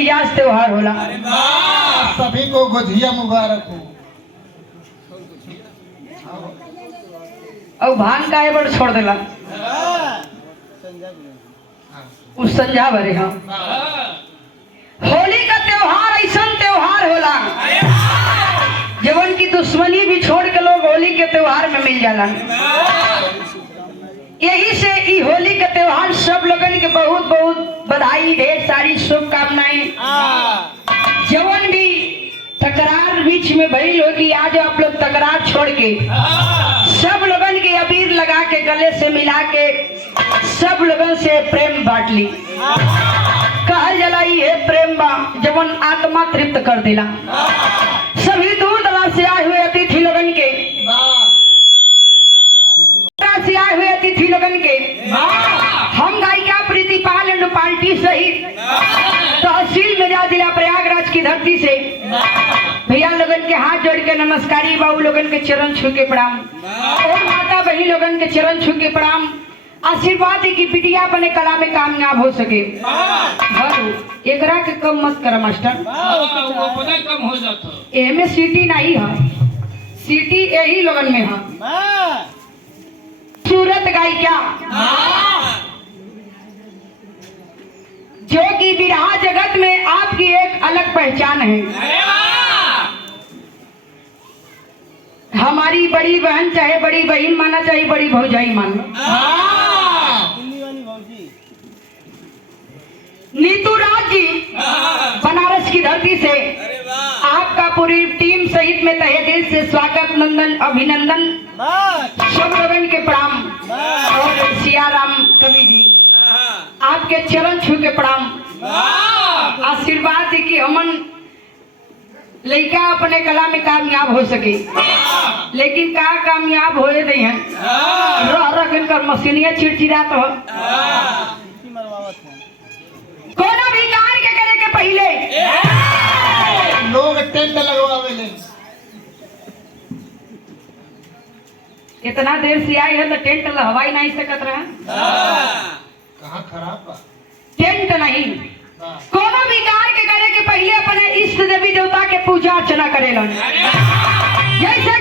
मिजाज त्योहार होला। सभी को गोधिया मुबारक हो। और भांग का बड़ छोड़ देला उस संजा भरे। हाँ, होली का त्योहार ऐसा त्योहार होला जवन की दुश्मनी भी छोड़ के लोग होली के त्योहार में मिल जाला। यही से ई होली का त्योहार सब लोगन के बहुत बहुत बधाई, ढेर सारी शुभकामनाएं। जवन भी तकरार बीच में भइल होगी, आज आप लोग तकरार छोड़ के सब लोगन के अबीर लगा के गले से मिला के सब लोगन से प्रेम बांट ली। कहल जला ये प्रेम बा जवन आत्मा तृप्त कर दिला। सभी दूर दराज से आए हुए अतिथि लोगन के हम गायिका प्रीतिपाल एंड पार्टी सहित तहसील मेजा जिला प्रयागराज की धरती से भैया लोगन के हाथ जोड़ के नमस्कारी, बाबू लोगन के चरण छू के प्रणाम, और माता बहन लोगन के चरण छू के प्रणाम। आशीर्वाद है कि बिटिया अपने कला में कामयाब हो सके। एकरा के कम मत कर मास्टर, कम हो जाता एमे सीटी नहीं है, सीटी यही लोगन में है। सूरत गायिका जो कि बिरहा जगत में आपकी एक अलग पहचान है। हमारी बड़ी बहन चाहे बड़ी बहन माना, चाहे बड़ी भौजाई मानो, नीतू राज जी बनारस की धरती से आपका पूरी टीम सहित में तहे दिल से स्वागत, नंदन, अभिनंदन, सब लोगन के प्रणाम। और सियाराम कवि जी आपके चरण छू के प्रणाम। आशीर्वाद है कि हमन लड़का अपने कला में कामयाब हो सके, लेकिन का कामयाब हो दे हैं रह कर मशीनिया चिड़चिड़ा तो कोनो भी कार्य करे के पहले लोग टेंट लगवावे। इतना देर से आए हैं तो टेंट हवाई नहीं सकत रहा। कहाँ खराब बा? टेंट नहीं, कोनो भी कार्य करे के पहले अपने इष्ट देवी देवता के पूजा अर्चना करेलन। जैसे